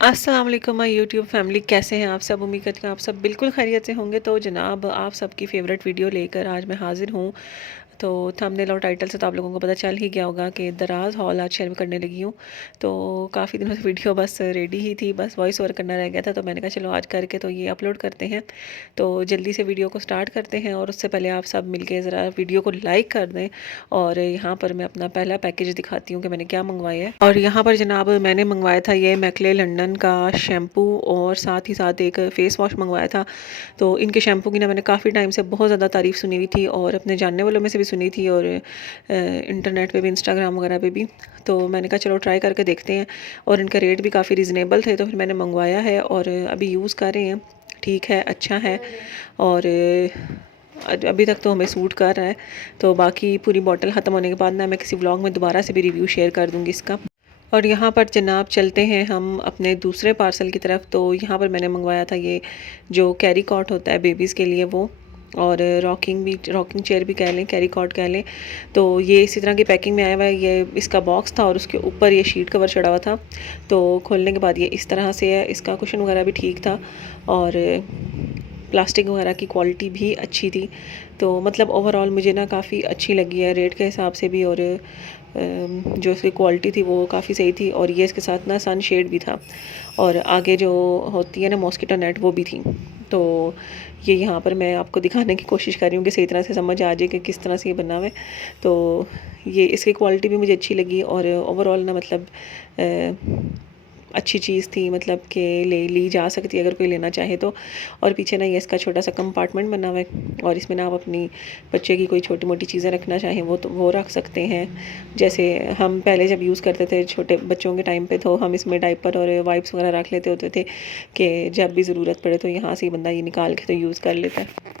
अस्सलाम वालेकुम my YouTube family, कैसे हैं आप सब। उम्मीद करती हूँ आप सब बिल्कुल खैरियत से होंगे। तो जनाब, आप सबकी फ़ेवरेट वीडियो लेकर आज मैं हाज़िर हूँ। तो थंबनेल और टाइटल से तो आप लोगों को पता चल ही गया होगा कि दराज हॉल आज शेयर करने लगी हूँ। तो काफ़ी दिनों से वीडियो बस रेडी ही थी, बस वॉइस ओवर करना रह गया था। तो मैंने कहा चलो आज करके तो ये अपलोड करते हैं। तो जल्दी से वीडियो को स्टार्ट करते हैं, और उससे पहले आप सब मिलके ज़रा वीडियो को लाइक कर दें। और यहाँ पर मैं अपना पहला पैकेज दिखाती हूँ कि मैंने क्या मंगवाया है। और यहाँ पर जनाब मैंने मंगवाया था ये मैकले लंदन का शैम्पू, और साथ ही साथ एक फ़ेस वॉश मंगवाया था। तो इनके शैम्पू की ना मैंने काफ़ी टाइम से बहुत ज़्यादा तारीफ़ सुनी हुई थी, और अपने जानने वालों में से भी सुनी थी, और इंटरनेट पे भी, इंस्टाग्राम वगैरह पे भी। तो मैंने कहा चलो ट्राई करके देखते हैं, और इनका रेट भी काफ़ी रीज़नेबल थे। तो फिर मैंने मंगवाया है और अभी यूज़ कर रहे हैं। ठीक है, अच्छा है। और अभी तक तो हमें सूट कर रहा है। तो बाकी पूरी बॉटल ख़त्म होने के बाद ना मैं किसी व्लॉग में दोबारा से भी रिव्यू शेयर कर दूँगी इसका। और यहाँ पर जनाब चलते हैं हम अपने दूसरे पार्सल की तरफ। तो यहाँ पर मैंने मंगवाया था ये जो कैरी कॉट होता है बेबीज़ के लिए, वो। और रॉकिंग चेयर भी कह लें, कैरी कॉट कह लें। तो ये इसी तरह की पैकिंग में आया हुआ है। ये इसका बॉक्स था और उसके ऊपर ये शीट कवर चढ़ा हुआ था। तो खोलने के बाद ये इस तरह से है। इसका कुशन वगैरह भी ठीक था, और प्लास्टिक वगैरह की क्वालिटी भी अच्छी थी। तो मतलब ओवरऑल मुझे ना काफ़ी अच्छी लगी है, रेट के हिसाब से भी, और जो इसकी क्वालिटी थी वो काफ़ी सही थी। और ये इसके साथ ना सन शेड भी था, और आगे जो होती है ना मॉस्किटो नेट, वो भी थी। तो ये यहाँ पर मैं आपको दिखाने की कोशिश कर रही हूँ कि सही तरह से समझ आ जाए कि किस तरह से ये बना हुआ है। तो ये इसकी क्वालिटी भी मुझे अच्छी लगी, और ओवरऑल ना मतलब अच्छी चीज़ थी, मतलब कि ले ली जा सकती है अगर कोई लेना चाहे तो। और पीछे ना ये इसका छोटा सा कंपार्टमेंट बना हुआ है, और इसमें ना आप अपनी बच्चे की कोई छोटी मोटी चीज़ें रखना चाहें वो तो वो रख सकते हैं। जैसे हम पहले जब यूज़ करते थे छोटे बच्चों के टाइम पे, तो हम इसमें डायपर और वाइप्स वगैरह रख लेते होते थे कि जब भी ज़रूरत पड़े तो यहाँ से ही बंदा ये निकाल के तो यूज़ कर लेता है।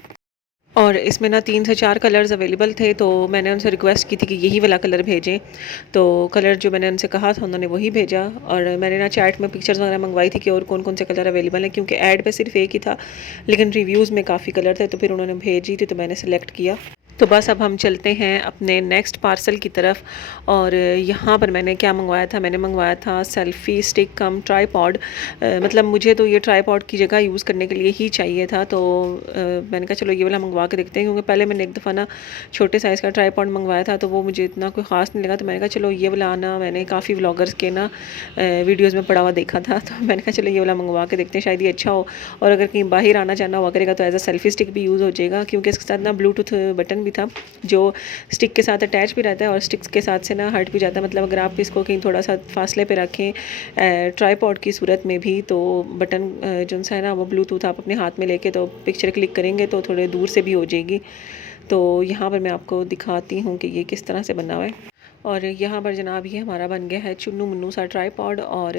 और इसमें ना 3 से 4 कलर्स अवेलेबल थे। तो मैंने उनसे रिक्वेस्ट की थी कि यही वाला कलर भेजें। तो कलर जो मैंने उनसे कहा था उन्होंने वही भेजा। और मैंने ना चैट में पिक्चर्स वगैरह मंगवाई थी कि और कौन कौन से कलर अवेलेबल हैं, क्योंकि ऐड पे सिर्फ एक ही था, लेकिन रिव्यूज़ में काफ़ी कलर थे। तो फिर उन्होंने भेजी थी तो मैंने सेलेक्ट किया। तो बस अब हम चलते हैं अपने नेक्स्ट पार्सल की तरफ। और यहाँ पर मैंने क्या मंगवाया था, मैंने मंगवाया था सेल्फ़ी स्टिक कम ट्राईपॉड। मतलब मुझे तो ये ट्राईपॉड की जगह यूज़ करने के लिए ही चाहिए था। तो मैंने कहा चलो ये वाला मंगवा के देखते हैं, क्योंकि पहले मैंने एक दफ़ा ना छोटे साइज़ का ट्राईपॉड मंगवाया था, तो वो मुझे इतना कोई ख़ास नहीं लगा। तो मैंने कहा चलो ये वाला ना, मैंने काफ़ी व्लॉगर्स के ना वीडियोज़ में पड़ा हुआ देखा था। तो मैंने कहा चलो ये वाला मंगवा के देखते हैं, शायद ये अच्छा हो। और अगर कहीं बाहर आना जाना हुआ करेगा तो एज़ अ सेल्फ़ी स्टिक भी यूज़ हो जाएगा, क्योंकि इसके साथ ना ब्लूटूथ बटन भी था जो स्टिक के साथ अटैच भी रहता है, और स्टिक्स के साथ से ना हट भी जाता है। मतलब अगर आप इसको कहीं थोड़ा सा फासले पे रखें ट्राईपॉड की सूरत में भी, तो बटन जो सा है ना वो ब्लूटूथ आप अपने हाथ में लेके तो पिक्चर क्लिक करेंगे तो थोड़े दूर से भी हो जाएगी। तो यहाँ पर मैं आपको दिखाती हूँ कि ये किस तरह से बना हुआ है। और यहाँ पर जनाब ये हमारा बन गया है चुन्नू मुन्नू सा ट्राईपॉड। और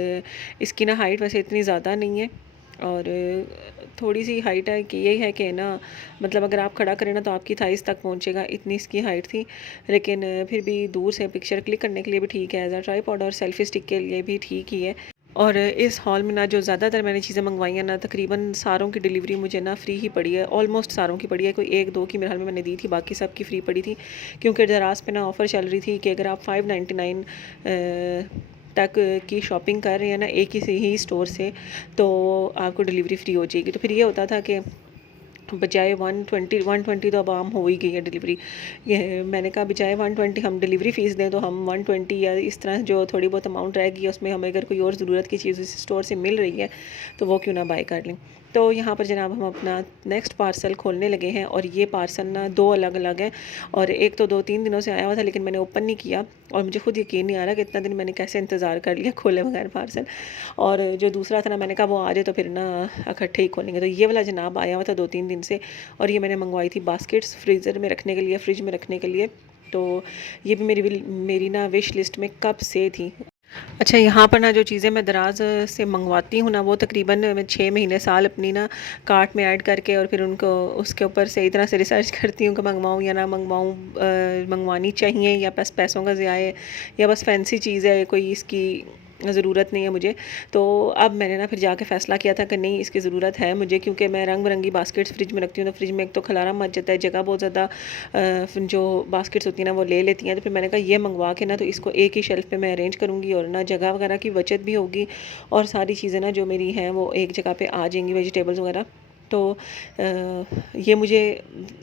इसकी ना हाइट वैसे इतनी ज़्यादा नहीं है, और थोड़ी सी हाइट है कि यही है कि ना, मतलब अगर आप खड़ा करें ना तो आपकी थाइस तक पहुँचेगा, इतनी इसकी हाइट थी। लेकिन फिर भी दूर से पिक्चर क्लिक करने के लिए भी ठीक है एज अ ट्राईपॉड, और सेल्फी स्टिक के लिए भी ठीक ही है। और इस हॉल में ना जो ज़्यादातर मैंने चीज़ें मंगवाई हैं ना, तकरीबन सारों की डिलीवरी मुझे ना फ्री ही पड़ी है। ऑलमोस्ट सारों की पड़ी है, कोई एक दो की मेरे हाल में मैंने दी थी, बाकी सब की फ्री पड़ी थी। क्योंकि दराज पे ना ऑफ़र चल रही थी कि अगर आप 599 तक की शॉपिंग कर रहे हैं ना एक ही से ही स्टोर से, तो आपको डिलीवरी फ्री हो जाएगी। तो फिर ये होता था कि बजाय 120 तो अब आम हो ही गई है डिलीवरी। ये मैंने कहा बजाय 120 हम डिलीवरी फ़ीस दें, तो हम 120 या इस तरह जो थोड़ी बहुत अमाउंट रहेगी उसमें हमें अगर कोई और ज़रूरत की चीज़ इस स्टोर से मिल रही है तो वो क्यों ना बाय कर लें। तो यहाँ पर जनाब हम अपना नेक्स्ट पार्सल खोलने लगे हैं, और ये पार्सल ना दो अलग अलग हैं। और एक तो 2-3 दिनों से आया हुआ था, लेकिन मैंने ओपन नहीं किया, और मुझे खुद यकीन नहीं आ रहा कि इतना दिन मैंने कैसे इंतज़ार कर लिया खोले बगैर पार्सल। और जो दूसरा था ना, मैंने कहा वो आ जाए तो फिर ना इकट्ठे ही खोलेंगे। तो ये वाला जनाब आया हुआ था 2-3 दिन से, और ये मैंने मंगवाई थी बास्केट्स फ्रीज़र में रखने के लिए, फ्रिज में रखने के लिए। तो ये भी मेरी ना विश लिस्ट में कब से थी। अच्छा, यहाँ पर ना जो चीज़ें मैं दराज से मंगवाती हूँ ना, वो तकरीबन मैं 6 महीने साल अपनी ना कार्ट में ऐड करके, और फिर उनको उसके ऊपर सही तरह से रिसर्च करती हूँ कि मंगवाऊँ या ना मंगवाऊँ, मंगवानी चाहिए या बस पैसों का ज़िया है, या बस फैंसी चीज़ है कोई, इसकी ज़रूरत नहीं है मुझे। तो अब मैंने ना फिर जाके फ़ैसला किया था कि नहीं, इसकी ज़रूरत है मुझे, क्योंकि मैं रंग-बिरंगी बास्केट्स फ्रिज में रखती हूँ, तो फ्रिज में एक तो खलारा मच जाता है, जगह बहुत ज़्यादा जो बास्केट्स होती हैं ना वो ले लेती हैं। तो फिर मैंने कहा ये मंगवा के ना तो इसको एक ही शेल्फ़ पे मैं अरेंज करूँगी और ना जगह वगैरह की बचत भी होगी और सारी चीज़ें ना जो मेरी हैं वो एक जगह पे आ जाएँगी, वेजिटेबल्स वगैरह। तो ये मुझे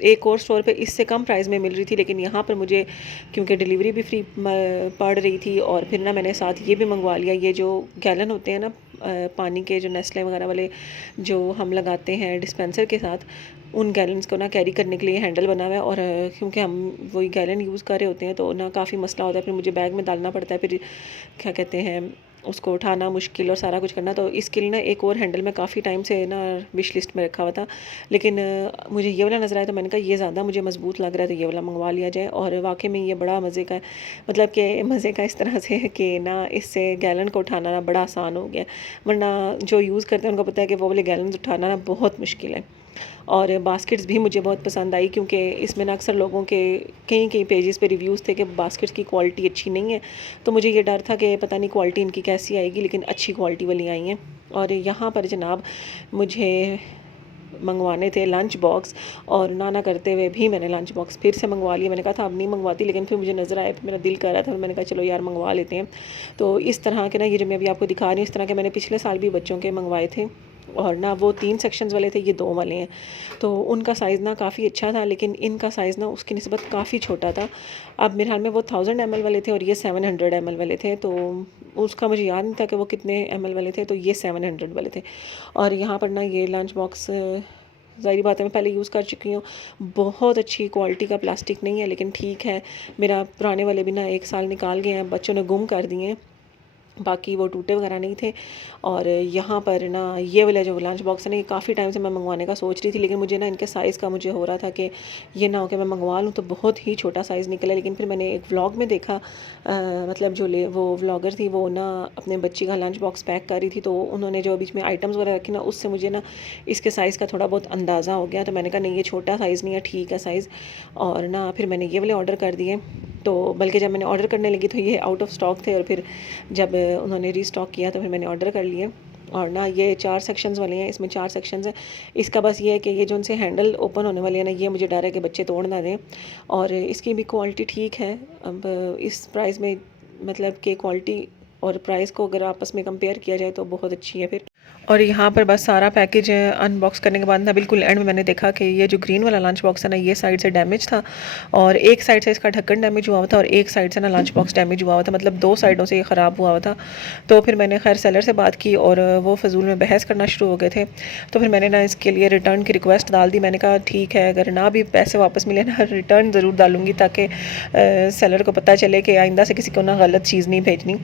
एक और स्टोर पे इससे कम प्राइस में मिल रही थी, लेकिन यहाँ पर मुझे क्योंकि डिलीवरी भी फ्री पड़ रही थी और फिर ना मैंने साथ ये भी मंगवा लिया, ये जो गैलन होते हैं ना पानी के, जो नेस्ले वगैरह वाले जो हम लगाते हैं डिस्पेंसर के साथ, उन गैलन्स को ना कैरी करने के लिए हैंडल बना हुआ है। और क्योंकि हम वही गैलन यूज़ कर रहे होते हैं तो ना काफ़ी मसला होता है, फिर मुझे बैग में डालना पड़ता है, फिर क्या कहते हैं उसको उठाना मुश्किल और सारा कुछ करना। तो इसके लिए ना एक और हैंडल मैं काफ़ी टाइम से ना विश लिस्ट में रखा हुआ था, लेकिन मुझे ये वाला नज़र आया तो मैंने कहा ये ज़्यादा मुझे मज़बूत लग रहा है, तो ये वाला मंगवा लिया जाए। और वाकई में ये बड़ा मज़े का है, मतलब कि मज़े का इस तरह से है कि ना इससे गैलन को उठाना ना बड़ा आसान हो गया, वरना जो यूज़ करते हैं उनको पता है कि वो वाले गैलन उठाना ना बहुत मुश्किल है। और बास्केट्स भी मुझे बहुत पसंद आई, क्योंकि इसमें ना अक्सर लोगों के कई कई पेजेस पे रिव्यूज़ थे कि बास्केट्स की क्वालिटी अच्छी नहीं है। तो मुझे ये डर था कि पता नहीं क्वालिटी इनकी कैसी आएगी, लेकिन अच्छी क्वालिटी वाली आई हैं। और यहाँ पर जनाब मुझे मंगवाने थे लंच बॉक्स, और ना करते हुए भी मैंने लंच बॉक्स फिर से मंगवा लिया। मैंने कहा था अब नहीं मंगवाती, लेकिन फिर मुझे नज़र आया, मेरा दिल कर रहा था, मैंने कहा चलो यार मंगवा लेते हैं। तो इस तरह के ना ये जो मैं अभी आपको दिखा रही हूँ, इस तरह के मैंने पिछले साल भी बच्चों के मंगवाए थे, और ना वो 3 सेक्शंस वाले थे, ये 2 वाले हैं। तो उनका साइज़ ना काफ़ी अच्छा था, लेकिन इनका साइज़ ना उसकी निस्बत काफ़ी छोटा था। अब मेरे ख्याल में वो 1000 ml वाले थे और ये 700 ml वाले थे, तो उसका मुझे याद नहीं था कि वो कितने ml वाले थे, तो ये 700 वाले थे। और यहाँ पर ना ये लंच बॉक्स ज़ाहिर बात है मैं पहले यूज़ कर चुकी हूँ, बहुत अच्छी क्वालिटी का प्लास्टिक नहीं है, लेकिन ठीक है। मेरा पुराने वाले भी ना 1 साल निकाल गए हैं, बच्चों ने गुम कर दिए हैं, बाकी वो टूटे वगैरह नहीं थे। और यहाँ पर ना ये वाला जो लंच बॉक्स है ना, ये काफ़ी टाइम से मैं मंगवाने का सोच रही थी, लेकिन मुझे ना इनके साइज़ का मुझे हो रहा था कि ये ना हो कि मैं मंगवा लूँ तो बहुत ही छोटा साइज़ निकला। लेकिन फिर मैंने एक व्लॉग में देखा, मतलब जो वो व्लॉगर थी वो ना अपने बच्ची का लंच बॉक्स पैक कर रही थी, तो उन्होंने जो बीच में आइटम्स वगैरह रखी ना, उससे मुझे ना इसके साइज़ का थोड़ा बहुत अंदाज़ा हो गया। तो मैंने कहा नहीं ये छोटा साइज़ नहीं है, ठीक है साइज़। और ना फिर मैंने ये वाले ऑर्डर कर दिए। तो बल्कि जब मैंने ऑर्डर करने लगी तो ये आउट ऑफ स्टॉक थे, और फिर जब उन्होंने रीस्टॉक किया तो फिर मैंने ऑर्डर कर लिए। और ना ये 4 सेक्शंस वाले हैं, इसमें 4 सेक्शंस हैं। इसका बस ये है कि ये जो उनसे हैंडल ओपन होने वाले हैं ना, ये मुझे डर है कि बच्चे तोड़ ना दें। और इसकी भी क्वालिटी ठीक है। अब इस प्राइस में मतलब कि क्वालिटी और प्राइस को अगर आपस में कंपेयर किया जाए तो बहुत अच्छी है फिर। और यहाँ पर बस सारा पैकेज अनबॉक्स करने के बाद ना बिल्कुल एंड में मैंने देखा कि ये जो ग्रीन वाला लंच बॉक्स है ना, ये साइड से डैमेज था, और एक साइड से इसका ढक्कन डैमेज हुआ हुआ था, और एक साइड से ना लंच बॉक्स डैमेज हुआ हुआ था, मतलब 2 साइडों से ये ख़राब हुआ हुआ था। तो फिर मैंने खैर सेलर से बात की और वो फजूल में बहस करना शुरू हो गए थे। तो फिर मैंने ना इसके लिए रिटर्न की रिक्वेस्ट डाल दी। मैंने कहा ठीक है, अगर ना भी पैसे वापस मिले ना, रिटर्न ज़रूर डालूँगी, ताकि सेलर को पता चले कि आइंदा से किसी को ना गलत चीज़ नहीं भेजनी।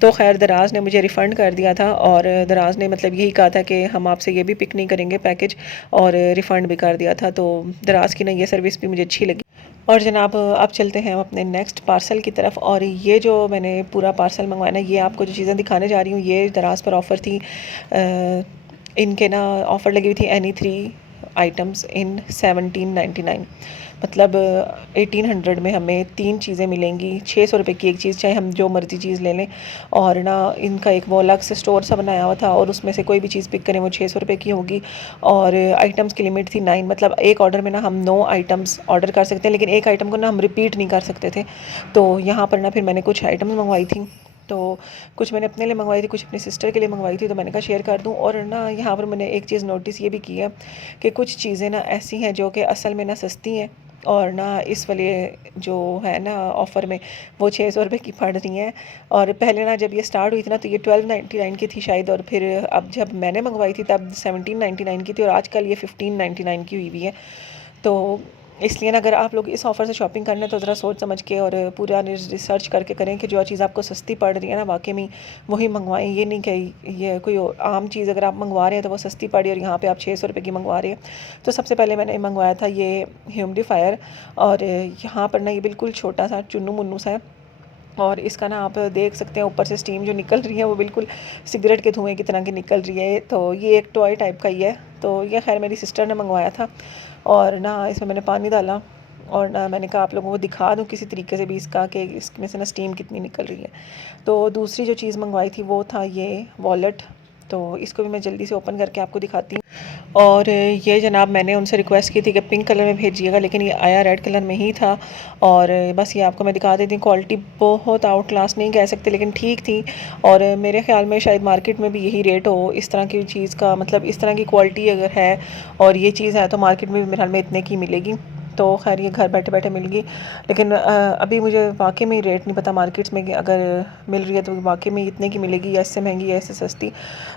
तो खैर दराज ने मुझे रिफ़ंड कर दिया था, और दराज ने मतलब यही कहा था कि हम आपसे ये भी पिक नहीं करेंगे पैकेज, और रिफ़ंड भी कर दिया था। तो दराज की ना ये सर्विस भी मुझे अच्छी लगी। और जनाब अब चलते हैं हम अपने नेक्स्ट पार्सल की तरफ। और ये जो मैंने पूरा पार्सल मंगवाया ना, ये आपको जो चीज़ें दिखाने जा रही हूँ, ये दराज पर ऑफ़र थी। इनके ना ऑफ़र लगी हुई थी एनी 3 आइटम्स इन 1799, मतलब 1800 में हमें 3 चीज़ें मिलेंगी। 600 रुपये की एक चीज़, चाहे हम जो मर्ज़ी चीज़ ले लें। और ना इनका एक वो अलग से स्टोर सा बनाया हुआ था, और उसमें से कोई भी चीज़ पिक करें वो 600 रुपये की होगी। और आइटम्स की लिमिट थी 9, मतलब एक ऑर्डर में ना हम 9 आइटम्स ऑर्डर कर सकते हैं, लेकिन एक आइटम को ना हम रिपीट नहीं कर सकते थे। तो यहाँ पर ना फिर मैंने कुछ आइटम्स मंगवाई थी, तो कुछ मैंने अपने लिए मंगवाई थी, कुछ अपनी सिस्टर के लिए मंगवाई थी, तो मैंने कहा शेयर कर दूं। और ना यहाँ पर मैंने एक चीज़ नोटिस ये भी की है कि कुछ चीज़ें ना ऐसी हैं जो कि असल में ना सस्ती हैं, और ना इस वाले जो है ना ऑफ़र में वो 600 रुपये की पड़ रही हैं। और पहले ना जब ये स्टार्ट हुई थी ना, तो ये 1299 की थी शायद, और फिर अब जब मैंने मंगवाई थी तब 1799 की थी, और आजकल ये 1599 की हुई हुई है। तो इसलिए ना अगर आप लोग इस ऑफ़र से शॉपिंग करना है तो ज़रा सोच समझ के और पूरा रिसर्च करके करें कि जो चीज़ आपको सस्ती पड़ रही है ना, वाकई में वही मंगवाएं। ये नहीं कि ये कोई आम चीज़ अगर आप मंगवा रहे हैं तो वो सस्ती पड़ी और यहाँ पे आप 600 रुपये की मंगवा रहे हैं। तो सबसे पहले मैंने मंगवाया था ये ह्यूमिडिफायर, और यहाँ पर ना ये बिल्कुल छोटा सा चुन्नू मुन्नू सा है, और इसका ना आप देख सकते हैं ऊपर से स्टीम जो निकल रही है वो बिल्कुल सिगरेट के धुएँ की तरह की निकल रही है। तो ये एक टॉय टाइप का ही है। तो ये खैर मेरी सिस्टर ने मंगवाया था, और ना इसमें मैंने पानी डाला और ना मैंने कहा आप लोगों को दिखा दूँ किसी तरीके से भी इसका कि इसमें से ना स्टीम कितनी निकल रही है। तो दूसरी जो चीज़ मंगवाई थी वो था ये वॉलेट, तो इसको भी मैं जल्दी से ओपन करके आपको दिखाती हूँ। और ये जनाब मैंने उनसे रिक्वेस्ट की थी कि पिंक कलर में भेजिएगा, लेकिन ये आया रेड कलर में ही था। और बस ये आपको मैं दिखा देती हूँ। क्वालिटी बहुत आउट क्लास नहीं कह सकते, लेकिन ठीक थी। और मेरे ख़्याल में शायद मार्केट में भी यही रेट हो इस तरह की चीज़ का, मतलब इस तरह की क्वालिटी अगर है और ये चीज़ है तो मार्केट में भी मेरे ख्याल में इतने की मिलेगी। तो खैर ये घर बैठे बैठे मिल गई, लेकिन अभी मुझे वाकई में रेट नहीं पता मार्केट्स में कि अगर मिल रही है तो वाकई में इतने की मिलेगी या इससे महंगी या इससे सस्ती।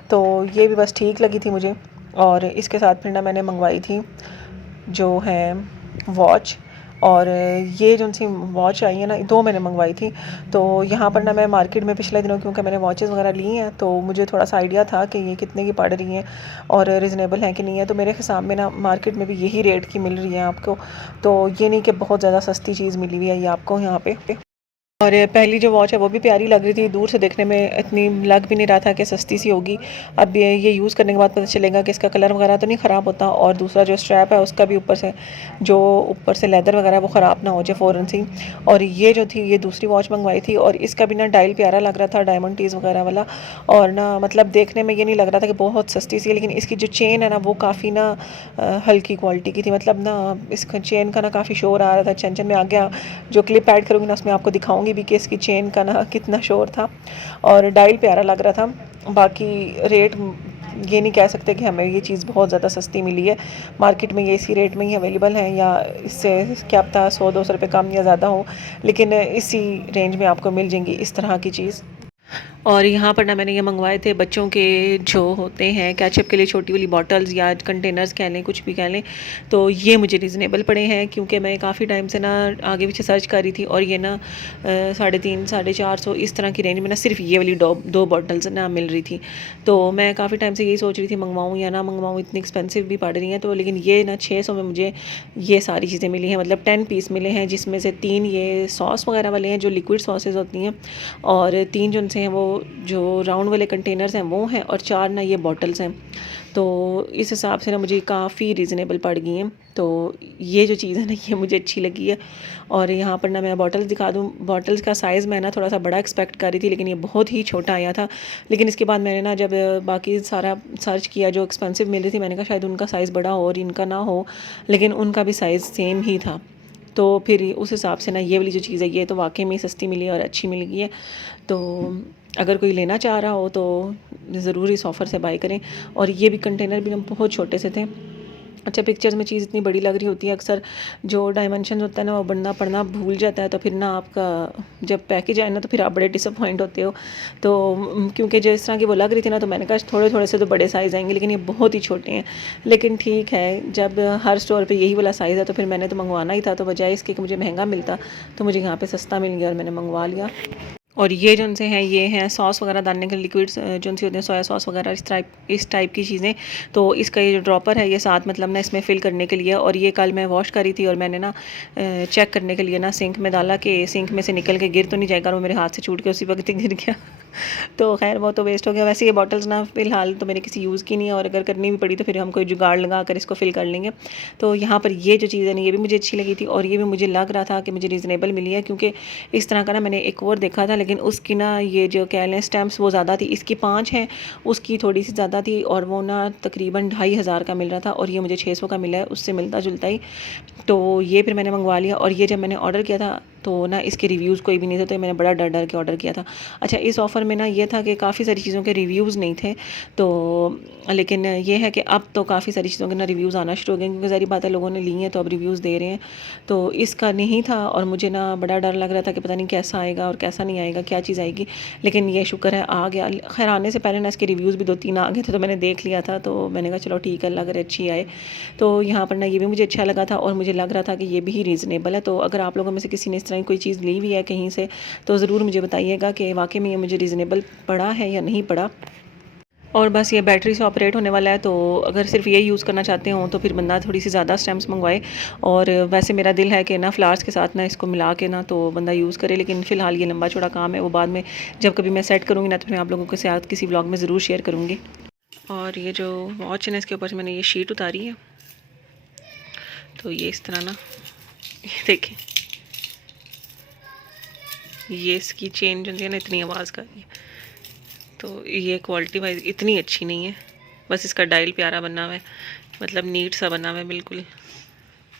तो ये भी बस ठीक लगी थी मुझे। और इसके साथ फिर ना मैंने मंगवाई थी जो है वॉच। और ये जो सी वॉच आई है ना, दो मैंने मंगवाई थी। तो यहाँ पर ना मैं मार्केट में पिछले दिनों क्योंकि मैंने वॉचेस वगैरह ली हैं तो मुझे थोड़ा सा आइडिया था कि ये कितने की पड़ रही हैं और रिजनेबल हैं कि नहीं है। तो मेरे हिसाब में ना मार्केट में भी यही रेट की मिल रही है आपको। तो ये नहीं कि बहुत ज़्यादा सस्ती चीज़ मिली हुई है ये आपको यहाँ पे। और पहली जो वॉच है वो भी प्यारी लग रही थी, दूर से देखने में इतनी लग भी नहीं रहा था कि सस्ती सी होगी। अब ये यूज़ करने के बाद पता चलेगा कि इसका कलर वगैरह तो नहीं ख़राब होता। और दूसरा जो स्ट्रैप है उसका भी ऊपर से लेदर वगैरह वो ख़राब ना हो जाए फ़ौरन सी। और ये जो थी ये दूसरी वॉच मंगवाई थी और इसका भी ना डायल प्यारा लग रहा था, डायमंड टीज़ वगैरह वाला। और ना मतलब देखने में ये नहीं लग रहा था कि बहुत सस्ती सी है, लेकिन इसकी जो चेन है ना वो काफ़ी ना हल्की क्वालिटी की थी। मतलब ना इसका चेन का ना काफ़ी शोर आ रहा था। चंचन में आ गया जो क्लिप ऐड करूँगी ना उसमें आपको दिखाऊंगी भी कि इसकी चेन का ना कितना शोर था। और डायल प्यारा लग रहा था। बाकी रेट ये नहीं कह सकते कि हमें ये चीज़ बहुत ज़्यादा सस्ती मिली है। मार्केट में ये इसी रेट में ही अवेलेबल है या इससे क्या पता 100-200 रुपये कम या ज़्यादा हो, लेकिन इसी रेंज में आपको मिल जाएंगी इस तरह की चीज़। और यहाँ पर ना मैंने ये मंगवाए थे बच्चों के जो होते हैं केचप के लिए छोटी वाली बॉटल्स या कंटेनर्स कह लें, कुछ भी कह लें। तो ये मुझे रिजनेबल पड़े हैं क्योंकि मैं काफ़ी टाइम से ना आगे पीछे सर्च कर रही थी और ये ना 350-450 इस तरह की रेंज में ना सिर्फ ये वाली दो बॉटल्स ना मिल रही थी। तो मैं काफ़ी टाइम से यही सोच रही थी मंगवाऊँ या ना मंगवाऊँ, इतनी एक्सपेंसिव भी पड़ रही हैं। तो लेकिन ये ना 600 में मुझे ये सारी चीज़ें मिली हैं, मतलब 10 पीस मिले हैं, जिसमें से 3 ये सॉस वगैरह वाले हैं जो लिक्विड सॉसेज होती हैं, और 3 जो उनसे हैं वो जो राउंड वाले कंटेनर्स हैं वो हैं, और 4 ना ये बॉटल्स हैं। तो इस हिसाब से ना मुझे काफ़ी रीज़नेबल पड़ गई हैं। तो ये जो चीज़ है ना ये मुझे अच्छी लगी है। और यहाँ पर ना मैं बॉटल्स दिखा दूँ, बॉटल्स का साइज़ मैं ना थोड़ा सा बड़ा एक्सपेक्ट कर रही थी, लेकिन ये बहुत ही छोटा आया था। लेकिन इसके बाद मैंने ना जब बाकी सारा सर्च किया जो एक्सपेंसिव मिल रही थी, मैंने कहा शायद उनका साइज़ बड़ा हो और इनका ना हो, लेकिन उनका भी साइज़ सेम ही था। तो फिर उस हिसाब से ना ये वाली जो चीज़ है ये तो वाकई में सस्ती मिली और अच्छी मिल गई है। तो अगर कोई लेना चाह रहा हो तो ज़रूर इस ऑफ़र से बाय करें। और ये भी कंटेनर भी ना बहुत छोटे से थे। अच्छा, पिक्चर्स में चीज़ इतनी बड़ी लग रही होती है, अक्सर जो डायमेंशन होता है ना वो बढ़ना पढ़ना भूल जाता है, तो फिर ना आपका जब पैकेज आए ना तो फिर आप बड़े डिसअपॉइंट होते हो। तो क्योंकि जिस तरह की वो लग रही थी ना तो मैंने कहा थोड़े थोड़े से तो बड़े साइज़ आएंगे, लेकिन ये बहुत ही छोटे हैं। लेकिन ठीक है, जब हर स्टोर पे यही वाला साइज़ है तो फिर मैंने तो मंगवाना ही था। तो बजाय इसके कि मुझे महंगा मिलता तो मुझे यहाँ पे सस्ता मिल गया और मैंने मंगवा लिया। और ये जो उनसे हैं ये हैं सॉस वगैरह डालने के लिक्विड्स जो उनसे होते हैं, सोया सॉस वगैरह इस टाइप की चीज़ें। तो इसका ये जो ड्रॉपर है ये साथ मतलब ना इसमें फ़िल करने के लिए। और ये कल मैं वॉश करी थी और मैंने ना चेक करने के लिए ना सिंक में डाला कि सिंक में से निकल के गिर तो नहीं जाएगा, और वो मेरे हाथ से छूट के उसी वक्त ही गिर गया। तो खैर वो तो वेस्ट हो गया। वैसे ये बॉटल्स ना फ़िलहाल तो मेरे किसी यूज़ की नहीं है, और अगर करनी भी पड़ी तो फिर हम कोई जुगाड़ लगा कर इसको फ़िल कर लेंगे। तो यहाँ पर ये जो चीज़ है ना ये भी मुझे अच्छी लगी थी, और ये भी मुझे लग रहा था कि मुझे रीज़नेबल मिली है, क्योंकि इस तरह का ना मैंने एक और देखा था, लेकिन उसकी ना ये जो कह लें स्टैम्प्स वो ज़्यादा थी। इसकी 5 हैं, उसकी थोड़ी सी ज़्यादा थी, और वो ना तकरीबन 2500 का मिल रहा था और ये मुझे 600 का मिला है, उससे मिलता जुलता ही। तो ये फिर मैंने मंगवा लिया। और ये जब मैंने ऑर्डर किया था तो ना इसके रिव्यूज़ कोई भी नहीं थे, तो मैंने बड़ा डर डर के ऑर्डर किया था। अच्छा, इस ऑफ़र में ना ये था कि काफ़ी सारी चीज़ों के रिव्यूज़ नहीं थे, तो लेकिन ये है कि अब तो काफ़ी सारी चीज़ों के ना रिव्यूज़ आना शुरू हो गए, क्योंकि ज़ाहिर बात है लोगों ने ली हैं तो अब रिव्यूज़ दे रहे हैं। तो इसका नहीं था और मुझे ना बड़ा डर लग रहा था कि पता नहीं कैसा आएगा और कैसा नहीं आएगा, क्या चीज़ आएगी। लेकिन ये शुक्र है आ गया। खैर आने से पहले ना इसके रिव्यूज़ भी 2-3 आ गए थे, तो मैंने देख लिया था। तो मैंने कहा चलो ठीक है, अल्लाह करे अच्छी आए। तो यहाँ पर ना ये भी मुझे अच्छा लगा था और मुझे लग रहा था कि ये भी रीज़नेबल है। तो अगर आप लोगों में से किसी ने इस तरह की कोई चीज़ ली हुई है कहीं से, तो ज़रूर मुझे बताइएगा कि वाकई में ये मुझे रीज़नेबल पड़ा है या नहीं पड़ा। और बस ये बैटरी से ऑपरेट होने वाला है, तो अगर सिर्फ ये यूज़ करना चाहते हो तो फिर बंदा थोड़ी सी ज़्यादा स्टैम्प्स मंगवाए। और वैसे मेरा दिल है कि ना फ्लावर्स के साथ ना इसको मिला के ना तो बंदा यूज़ करे, लेकिन फ़िलहाल ये लंबा चौड़ा काम है, वो बाद में जब कभी मैं सेट करूँगी ना तो फिर मैं आप लोगों के साथ किसी ब्लॉग में ज़रूर शेयर करूँगी। और ये जो वॉच है ना इसके ऊपर से मैंने ये शीट उतारी है, तो ये इस तरह ना ये देखें, ये इसकी चेन जो है ना इतनी आवाज़ कर रही है, तो ये क्वालिटी वाइज इतनी अच्छी नहीं है। बस इसका डायल प्यारा बना हुआ है, मतलब नीट सा बना हुआ है बिल्कुल।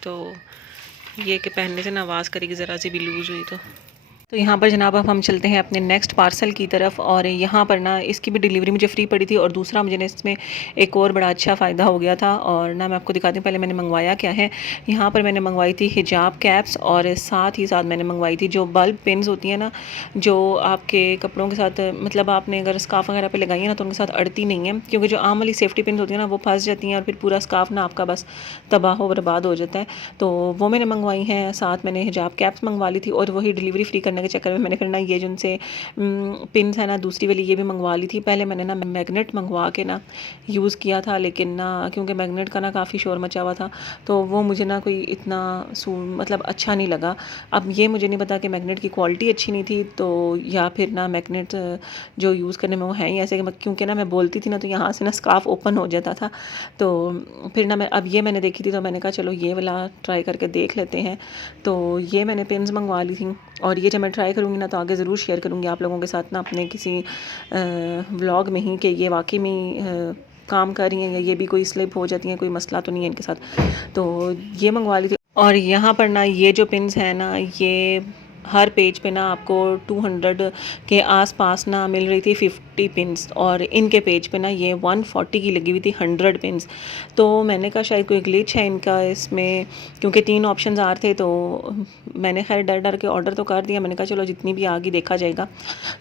तो ये कि पहनने से ना आवाज़ करेगी ज़रा सी भी लूज़ हुई तो यहाँ पर जनाब अब हम चलते हैं अपने नेक्स्ट पार्सल की तरफ। और यहाँ पर ना इसकी भी डिलीवरी मुझे फ्री पड़ी थी, और दूसरा मुझे ना इसमें एक और बड़ा अच्छा फ़ायदा हो गया था। और ना मैं आपको दिखाती हूँ पहले मैंने मंगवाया क्या है। यहाँ पर मैंने मंगवाई थी हिजाब कैप्स, और साथ ही साथ मैंने मंगवाई थी जो बल्ब पिन्स होती हैं ना, जो आपके कपड़ों के साथ, मतलब आपने अगर स्काफ वगैरह पे लगाई है ना तो उनके साथ अड़ती नहीं है, क्योंकि जो आम वाली सेफ्टी पिन होती है ना वो फंस जाती हैं और फिर पूरा स्काफ ना आपका बस तबाह बर्बाद हो जाता है। तो वो मैंने मंगवाई हैं, साथ मैंने हिजाब कैप्स मंगवा ली थी, और वही डिलीवरी फ्री करने के चक्कर में मैंने फिर ना ये जो उनसे पिन है ना दूसरी वाली ये भी मंगवा ली थी। पहले मैंने ना मैग्नेट मंगवा के ना यूज़ किया था, लेकिन ना क्योंकि मैग्नेट का ना काफ़ी शोर मचा हुआ था तो वो मुझे ना कोई इतना मतलब अच्छा नहीं लगा। अब ये मुझे नहीं पता कि मैग्नेट की क्वालिटी अच्छी नहीं थी तो या फिर ना मैग्नेट जो यूज़ करने में वो है ही ऐसे कि क्योंकि ना मैं बोलती थी ना तो यहाँ से ना स्काफ ओपन हो जाता था। तो फिर ना मैं अब ये मैंने देखी थी तो मैंने कहा चलो ये वाला ट्राई करके देख लेते हैं। तो ये मैंने पिन्स मंगवा ली थी, और ये जब मैं ट्राई करूँगी ना तो आगे ज़रूर शेयर करूँगी आप लोगों के साथ ना अपने किसी व्लॉग में ही कि ये वाकई में काम कर रही हैं या ये भी कोई स्लिप हो जाती हैं, कोई मसला तो नहीं है इनके साथ। तो ये मंगवा ली थी। और यहाँ पर ना ये जो पिन्स हैं ना ये हर पेज पे ना आपको 200 के आसपास ना मिल रही थी 50 पिन्स, और इनके पेज पे ना ये 140 की लगी हुई थी 100 पिन्स। तो मैंने कहा शायद कोई ग्लिच है इनका इसमें, क्योंकि 3 ऑप्शंस आ रहे थे तो मैंने खैर डर डर के ऑर्डर तो कर दिया। मैंने कहा चलो जितनी भी आगे देखा जाएगा।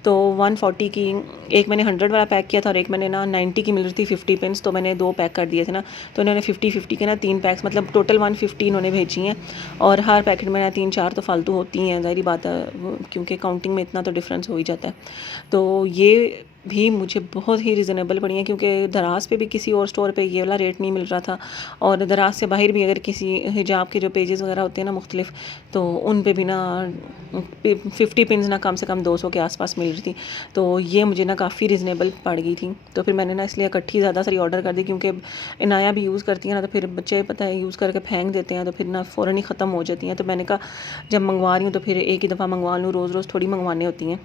तो 140 की एक मैंने 100 वाला पैक किया था, और एक मैंने ना 90 की मिल रही थी 50 पिन्स, तो मैंने 2 पैक कर दिए थे ना। तो इन्होंने 50-50 के ना 3 पैक्स, मतलब टोटल 150 इन्होंने भेजी हैं, और हर पैकेट में ना 3-4 तो फालतू होती हैं, ज़ाहिर बात है, क्योंकि काउंटिंग में इतना तो डिफरेंस हो ही जाता है। तो ये भी मुझे बहुत ही रिजनेबल पड़ी है, क्योंकि दराज पे भी किसी और स्टोर पे ये वाला रेट नहीं मिल रहा था, और दराज से बाहर भी अगर किसी हिजाब के जो पेजेस वगैरह होते हैं ना मुख्तलिफ, तो उन पे भी ना 50 पिन्स ना कम से कम 200 के आसपास मिल रही थी। तो ये मुझे ना काफ़ी रिजनेबल पड़ गई थी। तो फिर मैंने ना इसलिए इकट्ठी ज़्यादा सारी ऑर्डर कर दी, क्योंकि इनाया भी यूज़ करती है ना तो फिर बच्चे पता है यूज़ करके फेंक देते हैं, तो फिर ना फ़ौरन ही ख़त्म हो जाती हैं। तो मैंने कहा जब मंगवा रही हूँ तो फिर एक ही दफ़ा मंगवा लूँ, रोज़ रोज़ थोड़ी मंगवानी होती हैं।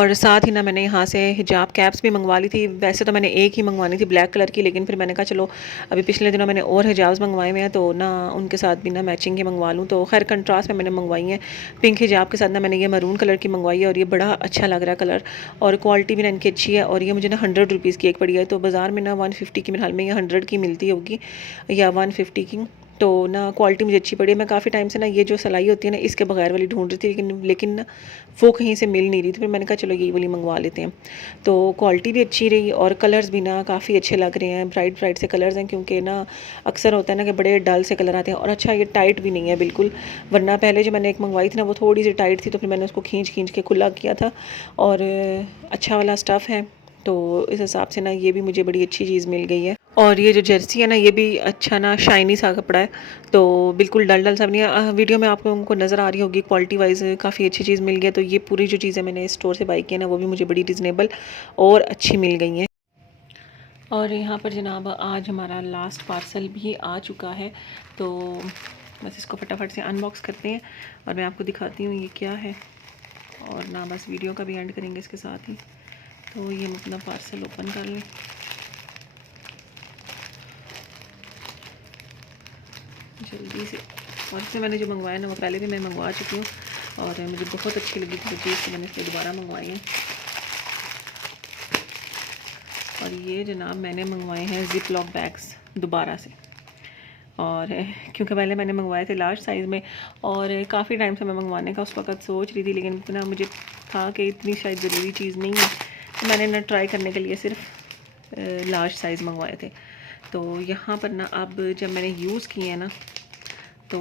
और साथ ही ना मैंने यहाँ से हिजाब कैप्स भी मंगवा ली थी। वैसे तो मैंने एक ही मंगवानी थी ब्लैक कलर की, लेकिन फिर मैंने कहा चलो अभी पिछले दिनों मैंने और हिजाब्स मंगवाए हुए हैं तो ना उनके साथ भी ना मैचिंग की मंगवा लूँ। तो खैर कंट्रास्ट में मैंने मंगवाई हैं। पिंक हिजाब के साथ ना मैंने ये मरून कलर की मंगवाई है, और ये बड़ा अच्छा लग रहा है कलर, और क्वालिटी भी ना इनकी अच्छी है। और ये मुझे ना 100 रुपीज़ की एक पड़ी है, तो बाज़ार में ना 150 की मेरे हाल में ये 100 की मिलती होगी या 150 की। तो ना क्वालिटी मुझे अच्छी पड़ी है। मैं काफ़ी टाइम से ना ये जो सिलाई होती है ना इसके बगैर वाली ढूंढ रही थी, लेकिन ना वो कहीं से मिल नहीं रही थी। फिर मैंने कहा चलो ये वाली मंगवा लेते हैं। तो क्वालिटी भी अच्छी रही, और कलर्स भी ना काफ़ी अच्छे लग रहे हैं, ब्राइट ब्राइट से कलर्स हैं, क्योंकि ना अक्सर होता है ना कि बड़े डल से कलर आते हैं। और अच्छा ये टाइट भी नहीं है बिल्कुल, वरना पहले जो मैंने एक मंगवाई थी ना वो थोड़ी सी टाइट थी, तो फिर मैंने उसको खींच खींच के खुला किया था। और अच्छा वाला स्टफ़ है, तो इस हिसाब से ना ये भी मुझे बड़ी अच्छी चीज़ मिल गई है। और ये जो जर्सी है ना ये भी अच्छा ना शाइनी सा कपड़ा है, तो बिल्कुल डल डल सा नहीं है। वीडियो में आप लोगों को नज़र आ रही होगी क्वालिटी वाइज काफ़ी अच्छी चीज़ मिल गई है। तो ये पूरी जो चीज़ें मैंने इस स्टोर से बाई की है ना वो भी मुझे बड़ी रिजनेबल और अच्छी मिल गई हैं। और यहाँ पर जनाब आज हमारा लास्ट पार्सल भी आ चुका है, तो बस इसको फटाफट से अनबॉक्स करते हैं और मैं आपको दिखाती हूँ ये क्या है, और ना बस वीडियो का भी एंड करेंगे इसके साथ ही। तो ये हम अपना पार्सल ओपन कर लें। जल्दी से। और इससे मैंने जो मंगवाया ना वो पहले भी मैं मंगवा चुकी हूँ, और मुझे बहुत अच्छी लगी थी चीज़, तो मैंने इसलिए दोबारा मंगवाई है। और ये जनाब मैंने मंगवाए हैं ज़िप लॉक बैग्स दोबारा से, और क्योंकि पहले मैंने मंगवाए थे लार्ज साइज़ में, और काफ़ी टाइम से मैं मंगवाने का उस वक़्त सोच रही थी, लेकिन इतना मुझे था कि इतनी शायद ज़रूरी चीज़ नहीं है, तो मैंने ना ट्राई करने के लिए सिर्फ लार्ज साइज़ मंगवाए थे। तो यहाँ पर ना अब जब मैंने यूज़ किए हैं ना तो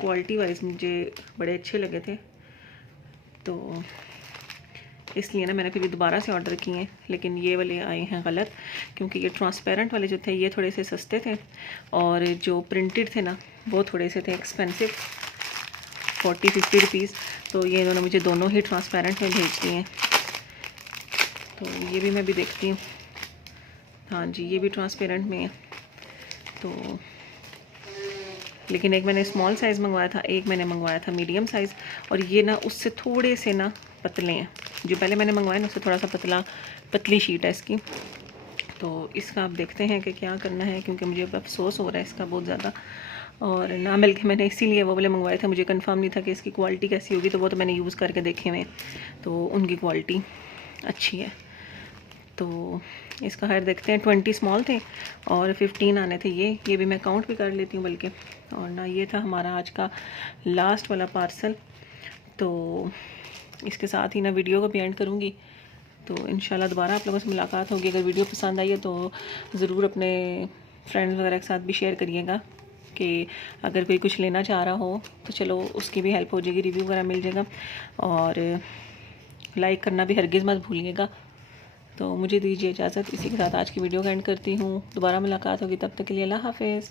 क्वालिटी वाइज मुझे बड़े अच्छे लगे थे, तो इसलिए ना मैंने फिर दोबारा से ऑर्डर किए हैं। लेकिन ये वाले आए हैं गलत, क्योंकि ये ट्रांसपेरेंट वाले जो थे ये थोड़े से सस्ते थे, और जो प्रिंटेड थे ना वो थोड़े से थे एक्सपेंसिव, 40-50 रुपीज़। तो ये इन्होंने मुझे दोनों ही ट्रांसपेरेंट में भेज दिए हैं। तो ये भी मैं भी देखती हूँ, हाँ जी ये भी ट्रांसपेरेंट में है। तो लेकिन एक मैंने स्मॉल साइज़ मंगवाया था, एक मैंने मंगवाया था मीडियम साइज़, और ये ना उससे थोड़े से ना पतले हैं। जो पहले मैंने मंगवाया ना उससे थोड़ा सा पतली शीट है इसकी। तो इसका आप देखते हैं कि क्या करना है, क्योंकि मुझे अब अफसोस हो रहा है इसका बहुत ज़्यादा। और ना मिल के मैंने इसीलिए वो वाले मंगवाए थे, मुझे कंफर्म नहीं था कि इसकी क्वालिटी कैसी होगी, तो वो तो मैंने यूज़ करके देखे हुए, तो उनकी क्वालिटी अच्छी है। तो इसका खैर देखते हैं। 20 स्मॉल थे और 15 आने थे। ये भी मैं काउंट भी कर लेती हूँ बल्कि। और ना ये था हमारा आज का लास्ट वाला पार्सल। तो इसके साथ ही ना वीडियो को भी एंड करूँगी। तो इंशाल्लाह दोबारा आप लोगों से मुलाकात होगी। अगर वीडियो पसंद आई है तो ज़रूर अपने फ्रेंड्स वगैरह के साथ भी शेयर करिएगा, कि अगर कोई कुछ लेना चाह रहा हो तो चलो उसकी भी हेल्प हो जाएगी, रिव्यू वगैरह मिल जाएगा। और लाइक करना भी हरगिज़ मत भूलिएगा। तो मुझे दीजिए इजाज़त, इसी के साथ आज की वीडियो का एंड करती हूँ। दोबारा मुलाकात होगी, तब तक के लिए अल्लाह हाफ़िज़।